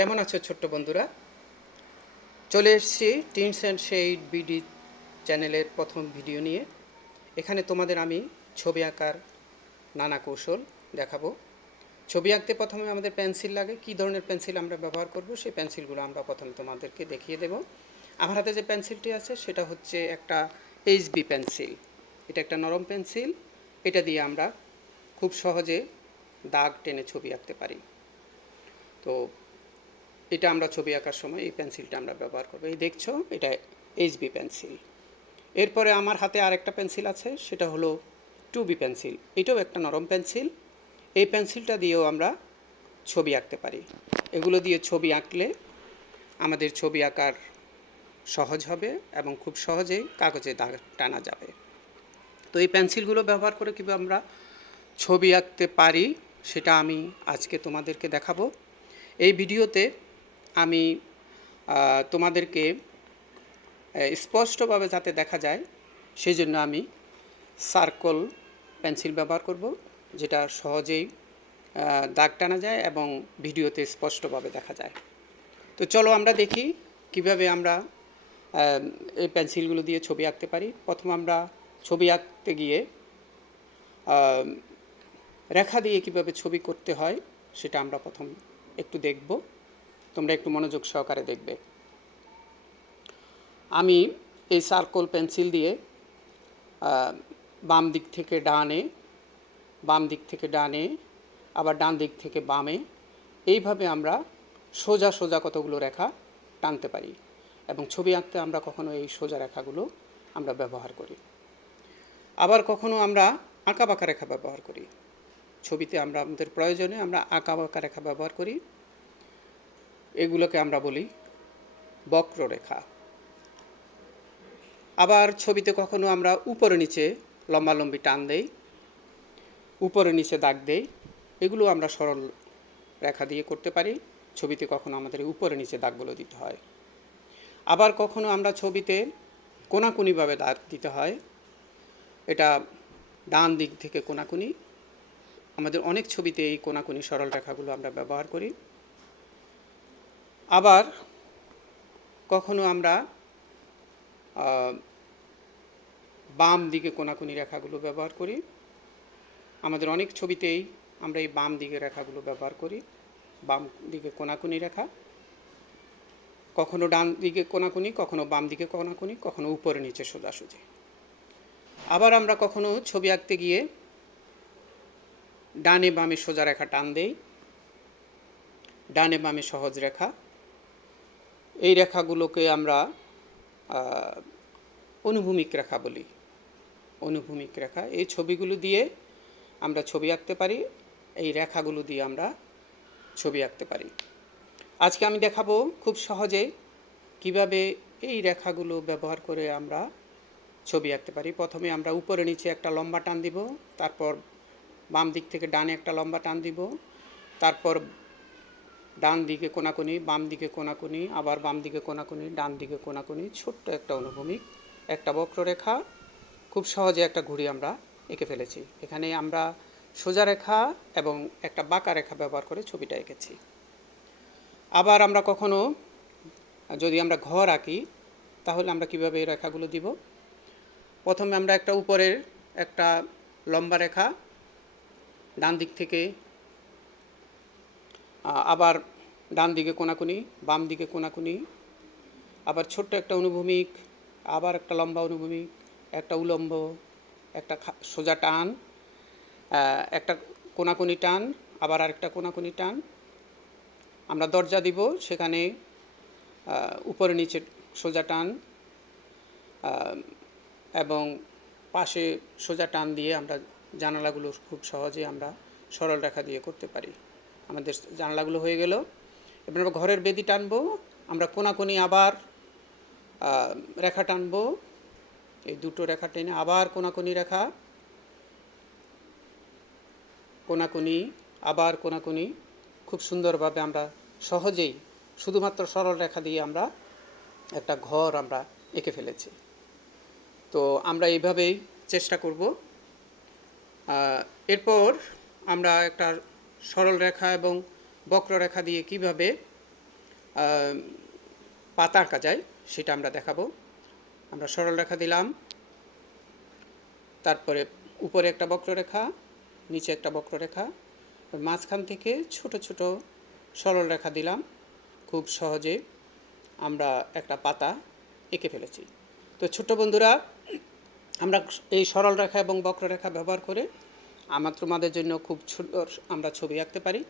কেমন আছো ছোট্ট বন্ধুরা? চলে এসেছি টিনস অ্যান্ড শেড বিডি চ্যানেলের প্রথম ভিডিও নিয়ে। এখানে তোমাদের আমি ছবি আঁকার নানা কৌশল দেখাবো। ছবি আঁকতে প্রথমে আমাদের পেন্সিল লাগে। কী ধরনের পেন্সিল আমরা ব্যবহার করব সেই পেন্সিলগুলো আমরা প্রথমে তোমাদেরকে দেখিয়ে দেব। আমার হাতে যে পেন্সিলটি আছে সেটা হচ্ছে একটা এইচবি পেন্সিল। এটা একটা নরম পেন্সিল। এটা দিয়ে আমরা খুব সহজে দাগ টেনে ছবি আঁকতে পারি। তো এটা আমরা ছবি আঁকার সময় এই পেন্সিলটা আমরা ব্যবহার করব। এই দেখছো, এটা এইচবি পেন্সিল। এরপরে আমার হাতে আরেকটা পেন্সিল আছে, সেটা হলো 2B পেন্সিল। এটাও একটা নরম পেন্সিল। এই পেন্সিলটা দিয়েও আমরা ছবি আঁকতে পারি। এগুলো দিয়ে ছবি আঁকলে আমাদের ছবি আঁকার সহজ হবে এবং খুব সহজেই কাগজে দাগ টানা যাবে। তো এই পেন্সিলগুলো ব্যবহার করে কীভাবে আমরা ছবি আঁকতে পারি সেটা আমি আজকে তোমাদেরকে দেখাবো। এই ভিডিওতে আমি তোমাদেরকে স্পষ্টভাবে যাতে দেখা যায় সেই জন্য আমি সার্কল পেন্সিল ব্যবহার করব, যেটা সহজেই দাগ টানা যায় এবং ভিডিওতে স্পষ্টভাবে দেখা যায়। তো চলো আমরা দেখি কিভাবে আমরা এই পেন্সিলগুলো দিয়ে ছবি আঁকতে পারি। প্রথম আমরা ছবি আঁকতে গিয়ে রেখা দিয়ে কিভাবে ছবি করতে হয় সেটা আমরা প্রথম একটু দেখব। তোমরা একটু মনোযোগ সহকারে দেখবে। আমি এই সার্কল পেন্সিল দিয়ে বাম দিক থেকে ডানে, বাম দিক থেকে ডানে, আবার ডান দিক থেকে বামে, এইভাবে আমরা সোজা সোজা কতগুলো রেখা টানতে পারি এবং ছবি আঁকতে আমরা কখনো এই সোজা রেখাগুলো আমরা ব্যবহার করি। আবার কখনো আমরা আঁকা বাঁকা রেখা ব্যবহার করি। ছবিতে আমরা আমাদের প্রয়োজনে আমরা আঁকা বাঁকা রেখা ব্যবহার করি। এগুলোকে আমরা বলি বক্ররেখা। আবার ছবিতে কখনো আমরা উপরে নিচে লম্বালম্বি টান দেই, উপরে নিচে দাগ দেই। এগুলো আমরা সরল রেখা দিয়ে করতে পারি। ছবিতে কখনো আমাদের উপরে নিচে দাগগুলো দিতে হয়। আবার কখনো আমরা ছবিতে কোনাকুনিভাবে দাগ দিতে হয়। এটা ডান দিক থেকে কোনাকুনি। আমাদের অনেক ছবিতে এই কোনাকুনি সরল রেখাগুলো আমরা ব্যবহার করি। আবার কখনো আমরা বাম দিকে কোনাকুনি রেখাগুলো ব্যবহার করি। আমাদের অনেক ছবিতেই আমরা এই বাম দিকে রেখাগুলো ব্যবহার করি। বাম দিকে কোনাকুনি রেখা, কখনো ডান দিকে কোনাকুনি, কখনো বাম দিকে কোনাকুনি, কখনো উপরে নিচে সোজাসুজি। আবার আমরা কখনো ছবি আঁকতে গিয়ে ডানে বামে সোজা রেখা টান দেই, ডানে বামে সহজ রেখা। এই রেখাগুলোকে আমরা অনুভূমিক রেখা বলি। অনুভূমিক রেখা, এই ছবিগুলো দিয়ে আমরা ছবি আঁকতে পারি। এই রেখাগুলো দিয়ে আমরা ছবি আঁকতে পারি। আজকে আমি দেখাবো খুব সহজে কিভাবে এই রেখাগুলো ব্যবহার করে আমরা ছবি আঁকতে পারি। প্রথমে আমরা উপরে নিচে একটা লম্বা টান দিব, তারপর বাম দিক থেকে ডানে একটা লম্বা টান দিব, তারপর ডান দিকে কোনাকুনি, বাম দিকে কোনাকুনি, আবার বাম দিকে কোনাকুনি, ডান দিকে কোনাকুনি, ছোট্ট একটা অনুভূমিক, একটা বক্ররেখা, খুব সহজে একটা ঘুড়ি আমরা এঁকে ফেলেছি। এখানে আমরা সোজা রেখা এবং একটা বাঁকা রেখা ব্যবহার করে ছবিটা এঁকেছি। আবার আমরা কখনো যদি আমরা ঘর আঁকি তাহলে আমরা কিভাবে এই রেখাগুলো দিব। প্রথমে আমরা একটা উপরের একটা লম্বা রেখা, ডান দিক থেকে আবার ডান দিকে কোনাকুনি, বাম দিকে কোনাকুনি, আবার ছোট্ট একটা অনুভূমিক, আবার একটা লম্বা অনুভূমিক, একটা উলম্ব, একটা সোজা টান, একটা কোনাকুনি টান, আবার আরেকটা কোনাকুনি টান। আমরা দরজা দিব, সেখানে উপরে নিচে সোজা টান এবং পাশে সোজা টান দিয়ে আমরা জানালাগুলো খুব সহজে আমরা সরল রেখা দিয়ে করতে পারি। আমাদের জানালাগুলো হয়ে গেল। এবার আমরা ঘরের বেদি টানবো, আমরা কোনাকুনি আবার রেখা টানবো, এই দুটো রেখা টেনে আবার কোনাকুনি রেখা, কোনাকুনি, আবার কোনাকুনি। খুব সুন্দরভাবে আমরা সহজেই শুধুমাত্র সরল রেখা দিয়ে আমরা একটা ঘর আমরা এঁকে ফেলেছি। তো আমরা এইভাবেই চেষ্টা করব। এরপর আমরা একটা সরল রেখা এবং বক্ররেখা দিয়ে কিভাবে পাতা আঁকা যায় সেটা আমরা দেখাবো। আমরা সরল রেখা দিলাম, তারপরে উপরে একটা বক্ররেখা, নিচে একটা বক্ররেখা, মাঝখান থেকে ছোট ছোট সরল রেখা দিলাম। খুব সহজে আমরা একটা পাতা এঁকে ফেলেছি। তো ছোট্ট বন্ধুরা, আমরা এই সরল রেখা এবং বক্ররেখা ব্যবহার করে তোমাদের জন্য খুব সুন্দর আমরা ছবি আঁকতে পারি।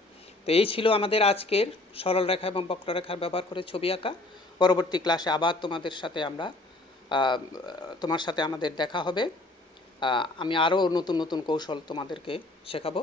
তো এই ছিল আমাদের আজকের সরল রেখা এবং বক্ররেখার ব্যবহার করে ছবি আঁকা। পরবর্তী ক্লাসে আবার তোমার সাথে আমাদের দেখা হবে। আমি আরও নতুন নতুন কৌশল তোমাদেরকে শেখাবো।